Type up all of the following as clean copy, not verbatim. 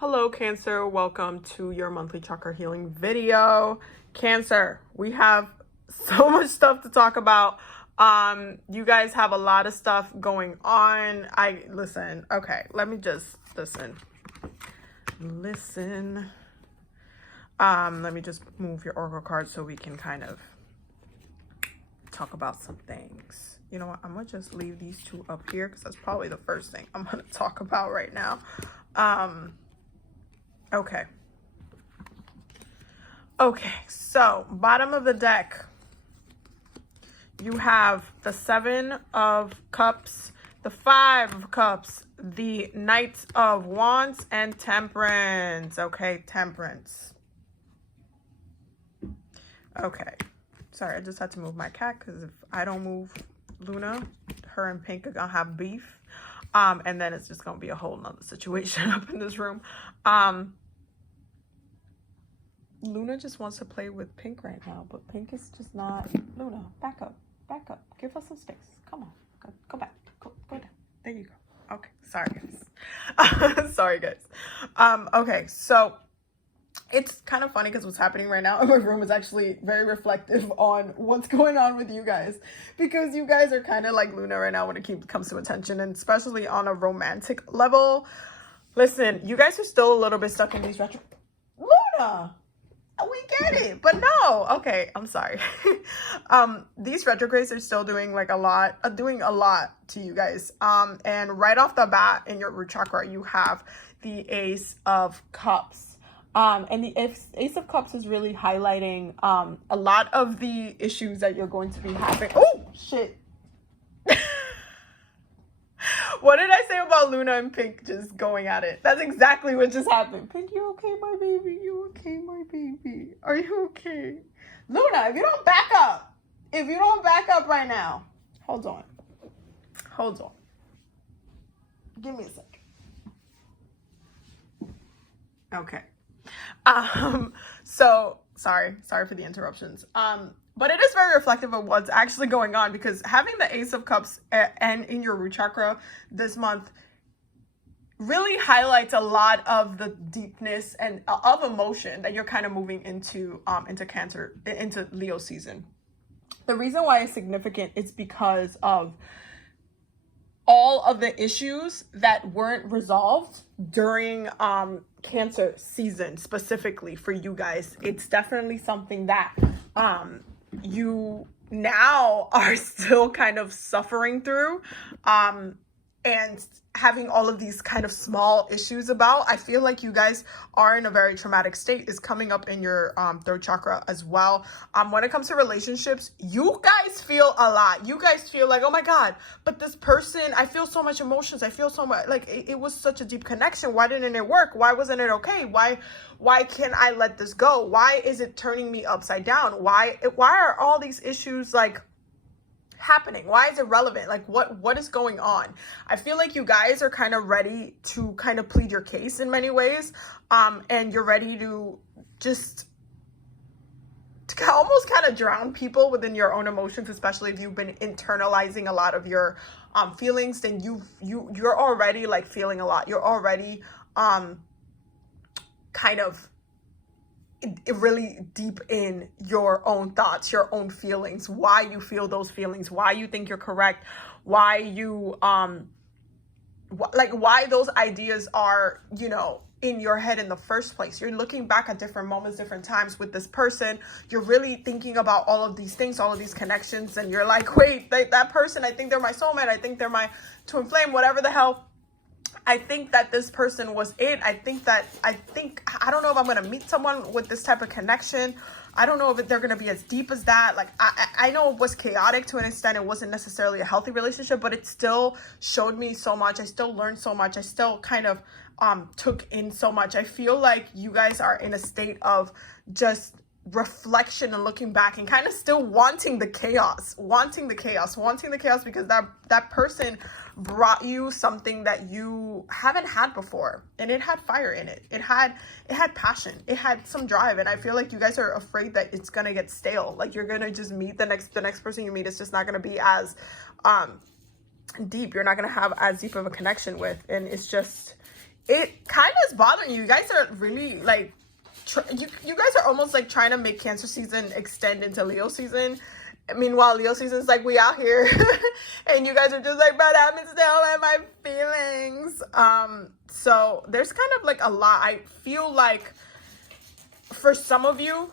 Hello, Cancer. Welcome to your monthly chakra healing video. Cancer, we have so much stuff to talk about. You guys have a lot of stuff going on. Okay, let me just listen. Let me just move your oracle cards so we can kind of talk about some things. You know what? I'm gonna just leave these two up here because that's probably the first thing I'm gonna talk about right now. Okay, so bottom of the deck, you have the Seven of Cups, the Five of Cups, the Knight of Wands, and Temperance. Okay, Temperance. Okay, sorry, I just had to move my cat because if I don't move Luna, her and Pink are gonna have beef. And then it's just gonna be a whole nother situation up in this room. Luna just wants to play with Pink right now, but Pink is just not. Luna, back up, give us some sticks. Come on, go back, go down. There you go. Okay, sorry guys. Okay, so it's kind of funny because what's happening right now in my room is actually very reflective on what's going on with you guys, because you guys are kind of like Luna right now when it comes to attention, and especially on a romantic level. Listen, you guys are still a little bit stuck in these retro. Luna, we get it, but no. Okay, I'm sorry. These retrogrades are still doing like a lot to you guys. And right off the bat in your root chakra, you have the Ace of Cups. And the Ace of Cups is really highlighting a lot of the issues that you're going to be having. Oh, shit. What did I say about Luna and Pink just going at it? That's exactly what just happened. Pink, you okay, my baby? You okay, my baby? Are you okay? Luna, if you don't back up right now. Hold on. Give me a sec. Okay. So sorry for the interruptions. But it is very reflective of what's actually going on, because having the Ace of Cups and in your root chakra this month really highlights a lot of the deepness and of emotion that you're kind of moving into Cancer, into Leo season. The reason why it's significant is because of all of the issues that weren't resolved during Cancer season, specifically for you guys. It's definitely something that you now are still kind of suffering through, and having all of these kind of small issues about. I feel like you guys are in a very traumatic state. Is coming up in your third chakra as well. When it comes to relationships, you guys feel a lot. You guys feel like, oh my God, but this person, I feel so much emotions. I feel so much, like it was such a deep connection. Why didn't it work? Why wasn't it okay? Why can't I let this go? Why is it turning me upside down? Why are all these issues like happening? Why is it relevant? Like what is going on? I feel like you guys are kind of ready to kind of plead your case in many ways, and you're ready to just almost kind of drown people within your own emotions, especially if you've been internalizing a lot of your feelings. Then you're already like feeling a lot. You're already kind of really deep in your own thoughts, your own feelings, why you feel those feelings, why you think you're correct, why you why those ideas are, you know, in your head in the first place. You're looking back at different moments, different times with this person. You're really thinking about all of these things, all of these connections, and you're like, wait, that person, I think they're my soulmate, I think they're my twin flame, whatever the hell. I think that this person was it. I don't know if I'm going to meet someone with this type of connection. I don't know if they're going to be as deep as that. Like, I know it was chaotic to an extent. It wasn't necessarily a healthy relationship, but it still showed me so much. I still learned so much. I still kind of took in so much. I feel like you guys are in a state of just reflection and looking back and kind of still wanting the chaos because that person brought you something that you haven't had before, and it had fire in it. It had passion, it had some drive, and I feel like you guys are afraid that it's gonna get stale. Like, you're gonna just meet the next person you meet is just not gonna be as deep. You're not gonna have as deep of a connection with, and it's it kind of is bothering you. You guys are really like, you guys are almost like trying to make Cancer season extend into Leo season. Meanwhile, Leo season's like, we out here. And you guys are just like, but I'm still in my feelings. So there's kind of like a lot. I feel like for some of you,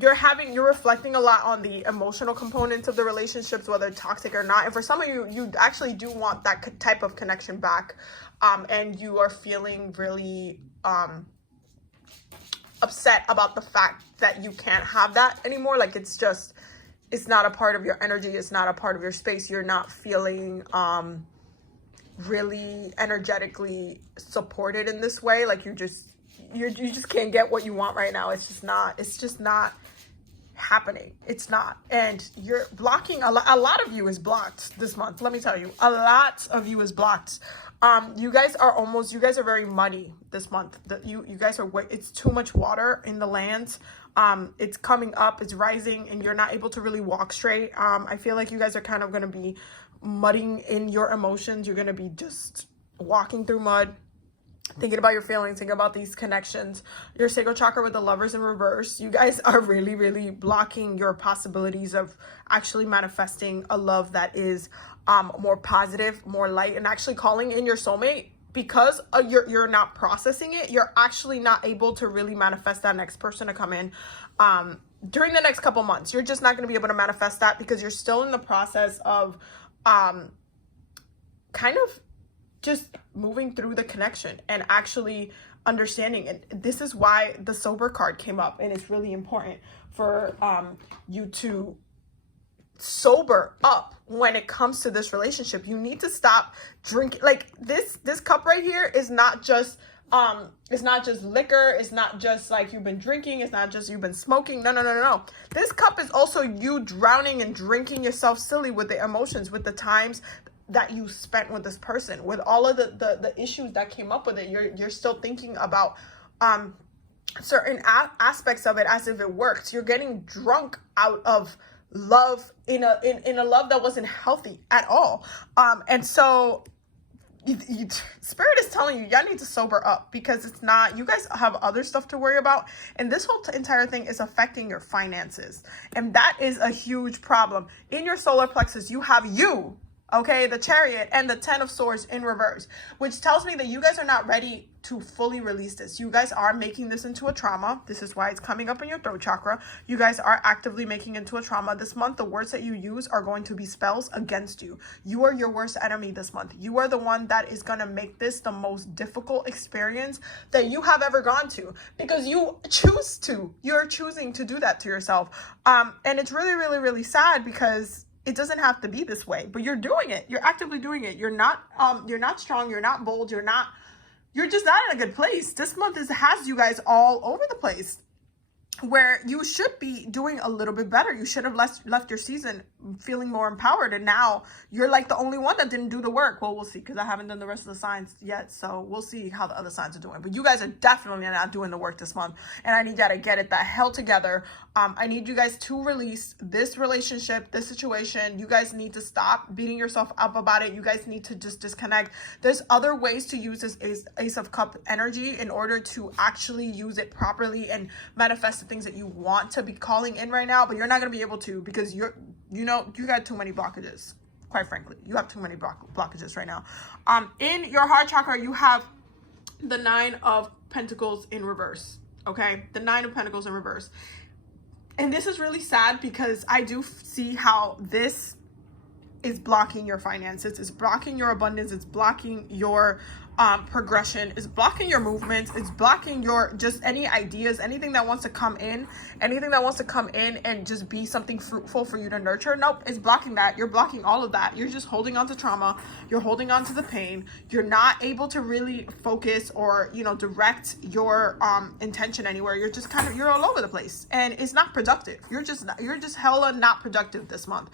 you're reflecting a lot on the emotional components of the relationships, whether toxic or not. And for some of you, you actually do want that type of connection back. And you are feeling really upset about the fact that you can't have that anymore. Like it's not a part of your energy. It's not a part of your space. You're not feeling really energetically supported in this way. Like you just can't get what you want right now. It's just not happening. It's not. And you're blocking a lot of you is blocked this month. Let me tell you, a lot of you is blocked. You guys are very muddy this month. You guys are, it's too much water in the lands. It's coming up, it's rising, and you're not able to really walk straight. I feel like you guys are kind of going to be mudding in your emotions. You're going to be just walking through mud, thinking about your feelings, thinking about these connections. Your sacral chakra with the Lovers in reverse. You guys are really, really blocking your possibilities of actually manifesting a love that is more positive, more light, and actually calling in your soulmate. Because you're not processing it, you're actually not able to really manifest that next person to come in during the next couple months. You're just not going to be able to manifest that because you're still in the process of kind of just moving through the connection and actually understanding. And this is why the sober card came up, and it's really important for you to sober up when it comes to this relationship. You need to stop drinking. Like this cup right here is not just liquor. It's not just like you've been drinking. It's not just you've been smoking. No. This cup is also you drowning and drinking yourself silly with the emotions, with the times that you spent with this person, with all of the issues that came up with it. You're still thinking about certain aspects of it as if it works. You're getting drunk out of love in a love that wasn't healthy at all. And so Spirit is telling you, y'all need to sober up, because it's not, you guys have other stuff to worry about. And this whole entire thing is affecting your finances. And that is a huge problem. In your solar plexus, you have you, okay, the Chariot and the 10 of Swords in reverse, which tells me that you guys are not ready to fully release this. You guys are making this into a trauma. This is why it's coming up in your throat chakra. You guys are actively making it into a trauma. This month, the words that you use are going to be spells against you. You are your worst enemy this month. You are the one that is going to make this the most difficult experience that you have ever gone to, because you choose to. You're choosing to do that to yourself. And it's really, really, really sad, because it doesn't have to be this way, but you're doing it. You're actively doing it. You're not strong. You're not bold. You're just not in a good place. This month has you guys all over the place, where you should be doing a little bit better. You should have left your season feeling more empowered, and now you're like the only one that didn't do the work. Well, we'll see, because I haven't done the rest of the signs yet, so we'll see how the other signs are doing. But you guys are definitely not doing the work this month, and I need you to get it the hell together. I need you guys to release this relationship, this situation. You guys need to stop beating yourself up about it. You guys need to just disconnect. There's other ways to use this Ace of Cup energy in order to actually use it properly and manifest the things that you want to be calling in right now, but you're not going to be able to, because you got too many blockages. Quite frankly, you have too many blockages right now. In your heart chakra, you have the 9 of Pentacles in reverse. Okay, the 9 of Pentacles in reverse. And this is really sad, because I do see how this is blocking your finances. It's blocking your abundance. It's blocking your progression. It's blocking your movements. It's blocking your just any ideas, anything that wants to come in, and just be something fruitful for you to nurture. Nope, it's blocking that. You're blocking all of that. You're just holding on to trauma. You're holding on to the pain. You're not able to really focus or, direct your intention anywhere. You're just you're all over the place, and it's not productive. You're just hella not productive this month.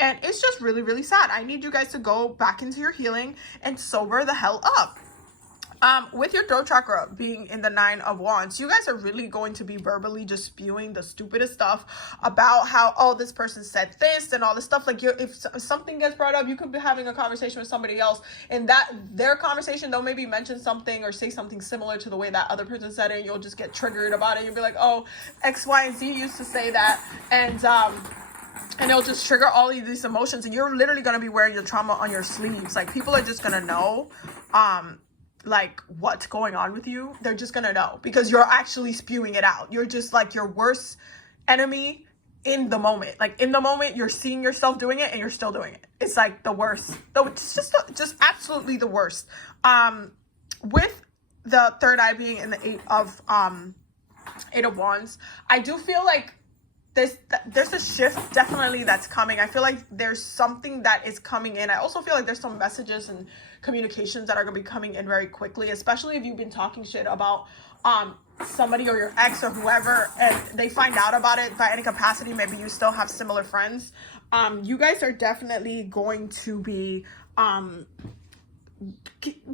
And it's just really, really sad. I need you guys to go back into your healing and sober the hell up. With your throat chakra being in the 9 of Wands, you guys are really going to be verbally just spewing the stupidest stuff about how, oh, this person said this and all this stuff. Like, if something gets brought up, you could be having a conversation with somebody else, and that their conversation, they'll maybe mention something or say something similar to the way that other person said it, and you'll just get triggered about it. You'll be like, oh, X, Y, and Z used to say that, and it'll just trigger all of these emotions, and you're literally going to be wearing your trauma on your sleeves. Like, people are just going to know, like, what's going on with you. They're just gonna know because you're actually spewing it out. You're just like your worst enemy in the moment. Like, in the moment, you're seeing yourself doing it and you're still doing it. It's like the worst. Though it's just absolutely the worst. With the third eye being in the 8 of Wands, I do feel like there's a shift definitely that's coming. I feel like there's something that is coming in. I also feel like there's some messages and communications that are going to be coming in very quickly, especially if you've been talking shit about somebody or your ex or whoever, and they find out about it by any capacity. Maybe you still have similar friends. You guys are definitely going to be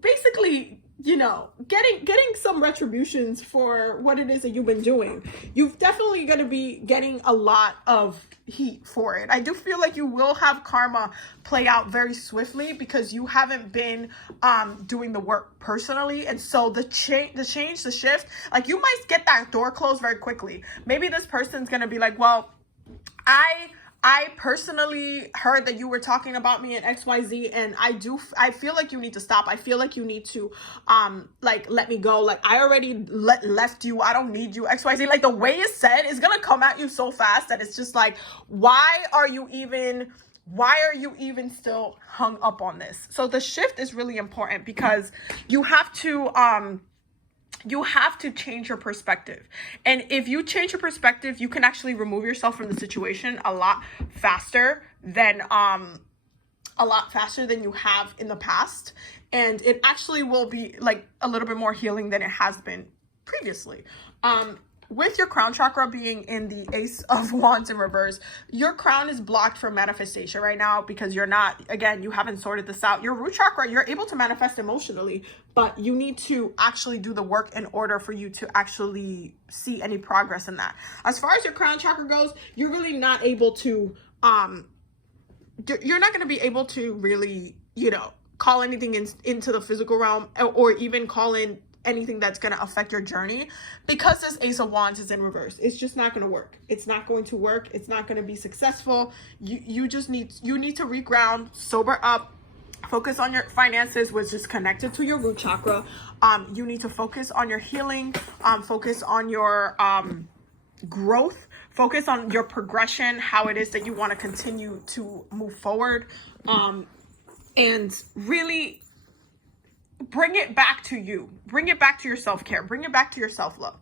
basically, you know, getting some retributions for what it is that you've been doing. You're definitely going to be getting a lot of heat for it. I do feel like you will have karma play out very swiftly because you haven't been doing the work personally. And so the shift, like, you might get that door closed very quickly. Maybe this person's going to be like, well, I personally heard that you were talking about me in XYZ, and I feel like you need to stop. I feel like you need to, like, let me go. Like, I already left you. I don't need you, XYZ. Like, the way it's said is going to come at you so fast that it's just like, why are you even still hung up on this? So the shift is really important because you have to change your perspective. And if you change your perspective, you can actually remove yourself from the situation a lot faster than you have in the past. And it actually will be like a little bit more healing than it has been previously. With your crown chakra being in the Ace of Wands in reverse, your crown is blocked for manifestation right now because you haven't sorted this out. Your root chakra, you're able to manifest emotionally, but you need to actually do the work in order for you to actually see any progress in that. As far as your crown chakra goes, you're really not able to, you're not going to be able to really, you know, call anything into the physical realm or even call in anything that's going to affect your journey because this Ace of Wands is in reverse. It's just not going to work. It's not going to work. It's not going to be successful. You need to reground, sober up, focus on your finances, which is connected to your root chakra. You need to focus on your healing, focus on your growth, focus on your progression, how it is that you want to continue to move forward, and really bring it back to you. Bring it back to your self-care. Bring it back to your self-love.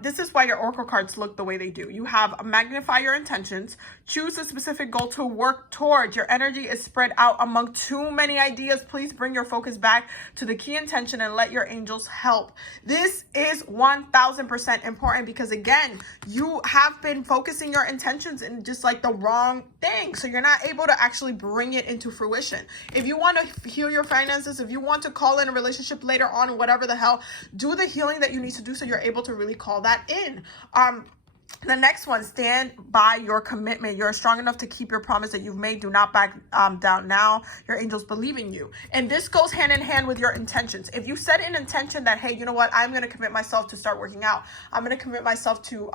This is why your oracle cards look the way they do. You have magnify your intentions, choose a specific goal to work towards. Your energy is spread out among too many ideas. Please bring your focus back to the key intention and let your angels help. This is 1000% important because, again, you have been focusing your intentions in just like the wrong thing. So you're not able to actually bring it into fruition. If you want to heal your finances, if you want to call in a relationship later on, whatever the hell, do the healing that you need to do so you're able to really call that in. The next one, stand by your commitment. You're strong enough to keep your promise that you've made. Do not back down now. Your angels believe in you. And this goes hand in hand with your intentions. If you set an intention that, hey, you know what? I'm going to commit myself to start working out. I'm going to commit myself to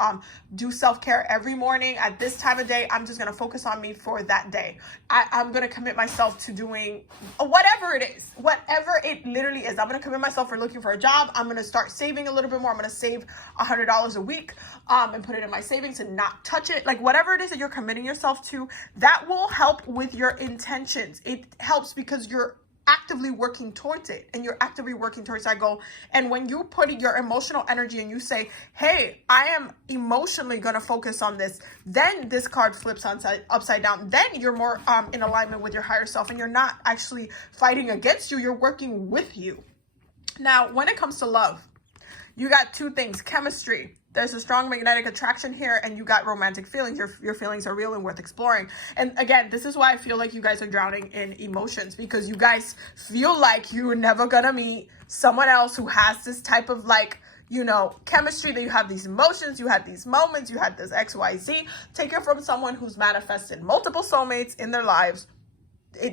do self-care every morning at this time of day. I'm just going to focus on me for that day. I'm going to commit myself to doing whatever it is, whatever it literally is. I'm going to commit myself for looking for a job. I'm going to start saving a little bit more. I'm going to save $100 a week and put it in my savings and not touch it. Like, whatever it is that you're committing yourself to, that will help with your intentions. It helps because you're actively working towards it and you're actively working towards that goal. And when you put your emotional energy and you say, hey, I am emotionally going to focus on this, then this card flips upside down. Then you're more in alignment with your higher self and you're not actually fighting against you. You're working with you. Now, when it comes to love, you got two things: chemistry. There's a strong magnetic attraction here, and you got romantic feelings. Your feelings are real and worth exploring. And again, this is why I feel like you guys are drowning in emotions, because you guys feel like you're never gonna meet someone else who has this type of like, you know, chemistry, that you have these emotions, you had these moments, you had this XYZ. Take it from someone who's manifested multiple soulmates in their lives.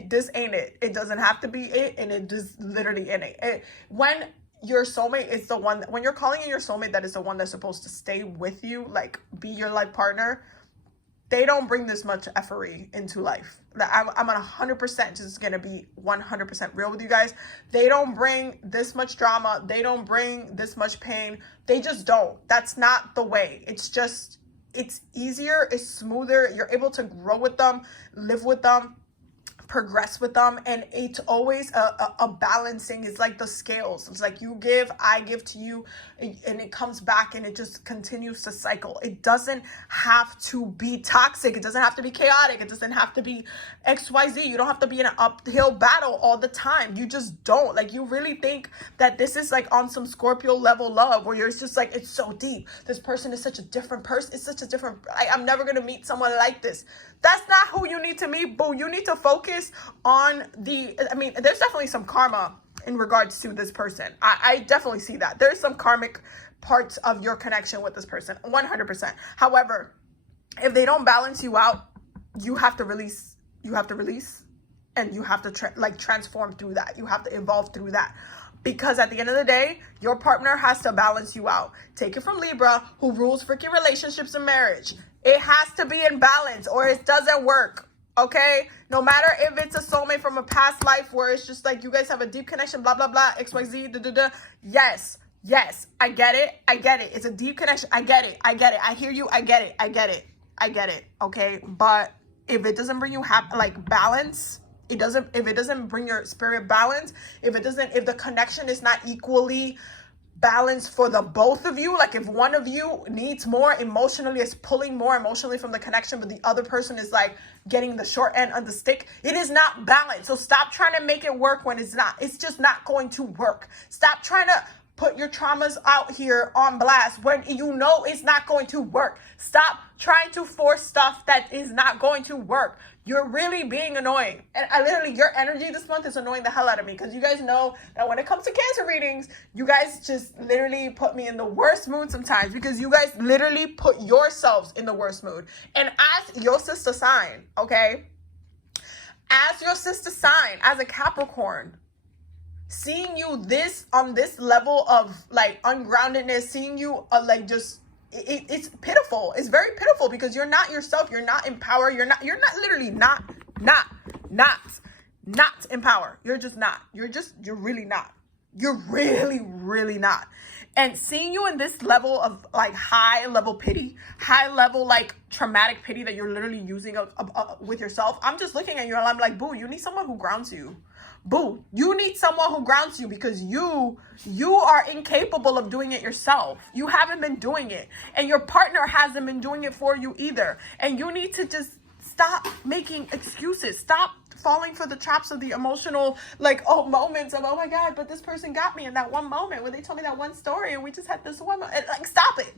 This ain't it. It doesn't have to be it, and it just literally ain't it. When your soulmate is the one, when you're calling in your soulmate that is the one that's supposed to stay with you, like be your life partner, they don't bring this much effery into life. I'm 100% just gonna be 100% real with you guys. They don't bring this much drama. They don't bring this much pain. They just don't. That's not the way. It's just, it's easier, it's smoother. You're able to grow with them, live with them, progress with them, and it's always a balancing. It's like the scales. It's like you give, I give to you, and it comes back, and it just continues to cycle. It doesn't have to be toxic. It doesn't have to be chaotic. It doesn't have to be XYZ. You don't have to be in an uphill battle all the time. You just don't. Like, you really think that this is like on some Scorpio level love, where you're just like, it's so deep. This person is such a different person. It's such a different, I'm never gonna meet someone like this. That's not who you need to meet, boo. You need to focus on I mean, there's definitely some karma in regards to this person. I definitely see that. There's some karmic parts of your connection with this person, 100%. However, if they don't balance you out, you have to release, and you have to transform through that. You have to evolve through that. Because at the end of the day, your partner has to balance you out. Take it from Libra, who rules freaking relationships and marriage. It has to be in balance, or it doesn't work, okay? No matter if it's a soulmate from a past life where it's just like you guys have a deep connection, blah, blah, blah, XYZ, da-da-da. Yes, I get it. It's a deep connection. I get it. I hear you. I get it, okay? But if it doesn't bring you balance, if it doesn't bring your spirit balance, if the connection is not equally balance for the both of you, like if one of you needs more emotionally, is pulling more emotionally from the connection, but the other person is like getting the short end of the stick, it is not balanced. So stop trying to make it work when it's not. It's just not going to work. Stop trying to put your traumas out here on blast when you know it's not going to work. Stop trying to force stuff that is not going to work. You're really being annoying. And your energy this month is annoying the hell out of me, because you guys know that when it comes to Cancer readings, you guys just literally put me in the worst mood sometimes, because you guys literally put yourselves in the worst mood. And as your sister sign, okay? As your sister sign, as a Capricorn, seeing you on this level of like ungroundedness, seeing you it's pitiful. It's very pitiful, because you're not yourself. You're not in power. You're literally not in power. You're just not. You're really not. You're really, really not. And seeing you in this level of like high level pity, high level like traumatic pity that you're literally using with yourself, I'm just looking at you and I'm like, boo, you need someone who grounds you. Boo, you need someone who grounds you, because you are incapable of doing it yourself. You haven't been doing it, and your partner hasn't been doing it for you either. And you need to just stop making excuses. Stop falling for the traps of the emotional moments of, oh my God, but this person got me in that one moment when they told me that one story and we just had this one moment. Stop it.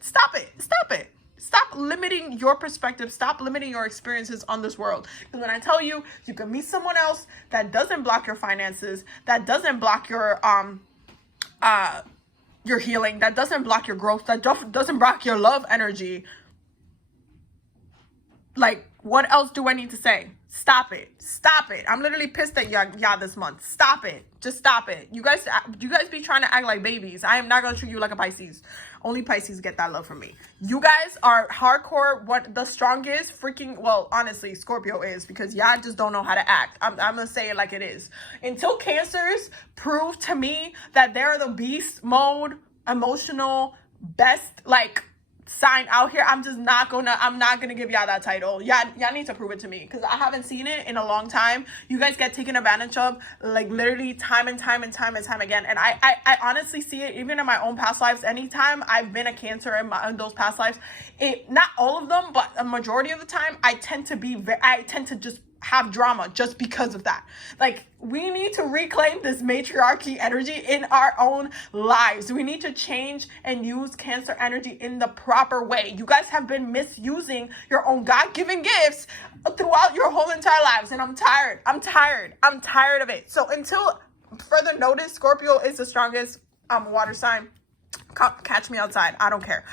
Stop limiting your perspective. Stop limiting your experiences on this world. Because when I tell you, you can meet someone else that doesn't block your finances, that doesn't block your healing, that doesn't block your growth, that doesn't block your love energy. Like, what else do I need to say? Stop it. I'm literally pissed at y'all this month. Stop it. Just stop it. You guys be trying to act like babies. I am not going to treat you like a Pisces. Only Pisces get that love from me. You guys are hardcore. What the strongest honestly, Scorpio is, because y'all just don't know how to act. I'm going to say it like it is. Until Cancers prove to me that they're the beast mode, emotional, best, sign out here, I'm not gonna give y'all that title. Y'all need to prove it to me, because I haven't seen it in a long time. You guys get taken advantage of literally time and time again, and I honestly see it even in my own past lives. Anytime I've been a Cancer in those past lives, not all of them, but a majority of the time, I tend to just have drama just because of that. Like, we need to reclaim this matriarchy energy in our own lives. We need to change and use Cancer energy in the proper way. You guys have been misusing your own God-given gifts throughout your whole entire lives, and I'm tired of it. So until further notice, Scorpio is the strongest water sign. Catch me outside, I don't care.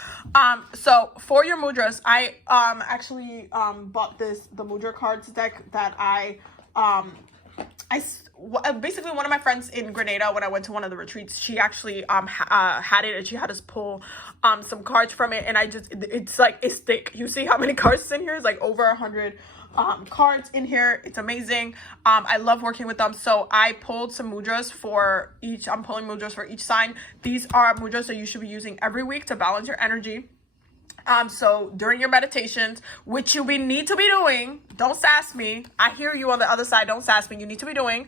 So for your mudras, I actually bought the mudra cards deck that basically, one of my friends in Grenada, when I went to one of the retreats, she actually had it, and she had us pull some cards from it, and it's thick. You see how many cards is in here? It's like over 100 cards in here. It's amazing. I love working with them. So I pulled some mudras for each. I'm pulling mudras for each sign. These are mudras that you should be using every week to balance your energy. So during your meditations, which you need to be doing, don't sass me. I hear you on the other side. Don't sass me. You need to be doing.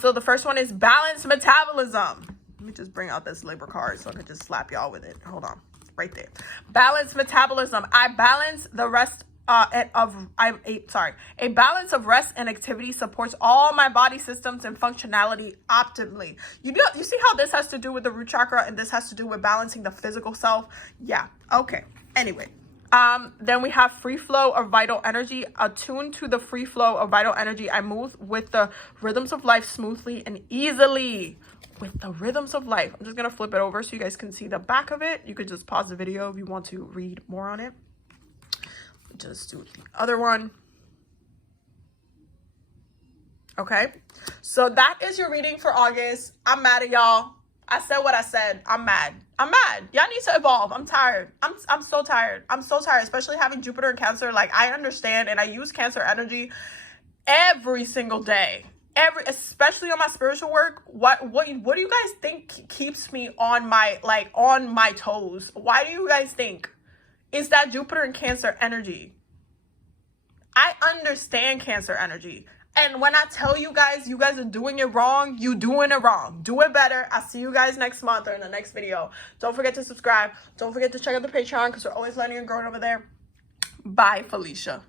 So the first one is balance metabolism. Let me just bring out this Libra card so I can just slap y'all with it. Hold on. Right there. Balance metabolism. I balance the rest a balance of rest and activity supports all my body systems and functionality optimally. You see how this has to do with the root chakra, and this has to do with balancing the physical self? Yeah. Okay. Anyway, then we have free flow of vital energy. Attuned to the free flow of vital energy, I move with the rhythms of life smoothly and easily. With the rhythms of life. I'm just gonna flip it over so you guys can see the back of it. You could just pause the video if you want to read more on it. Just do the other one. Okay, so that is your reading for August. I'm mad at y'all. I said what I said. I'm mad. Y'all need to evolve. I'm tired. I'm so tired. I'm so tired, especially having Jupiter in Cancer. Like, I understand, and I use Cancer energy every single day. Especially on my spiritual work. What do you guys think keeps me on my toes? Why do you guys think? Is that Jupiter and Cancer energy? I understand Cancer energy. And when I tell you guys are doing it wrong, you doing it wrong. Do it better. I'll see you guys next month or in the next video. Don't forget to subscribe. Don't forget to check out the Patreon because we're always learning and growing over there. Bye, Felicia.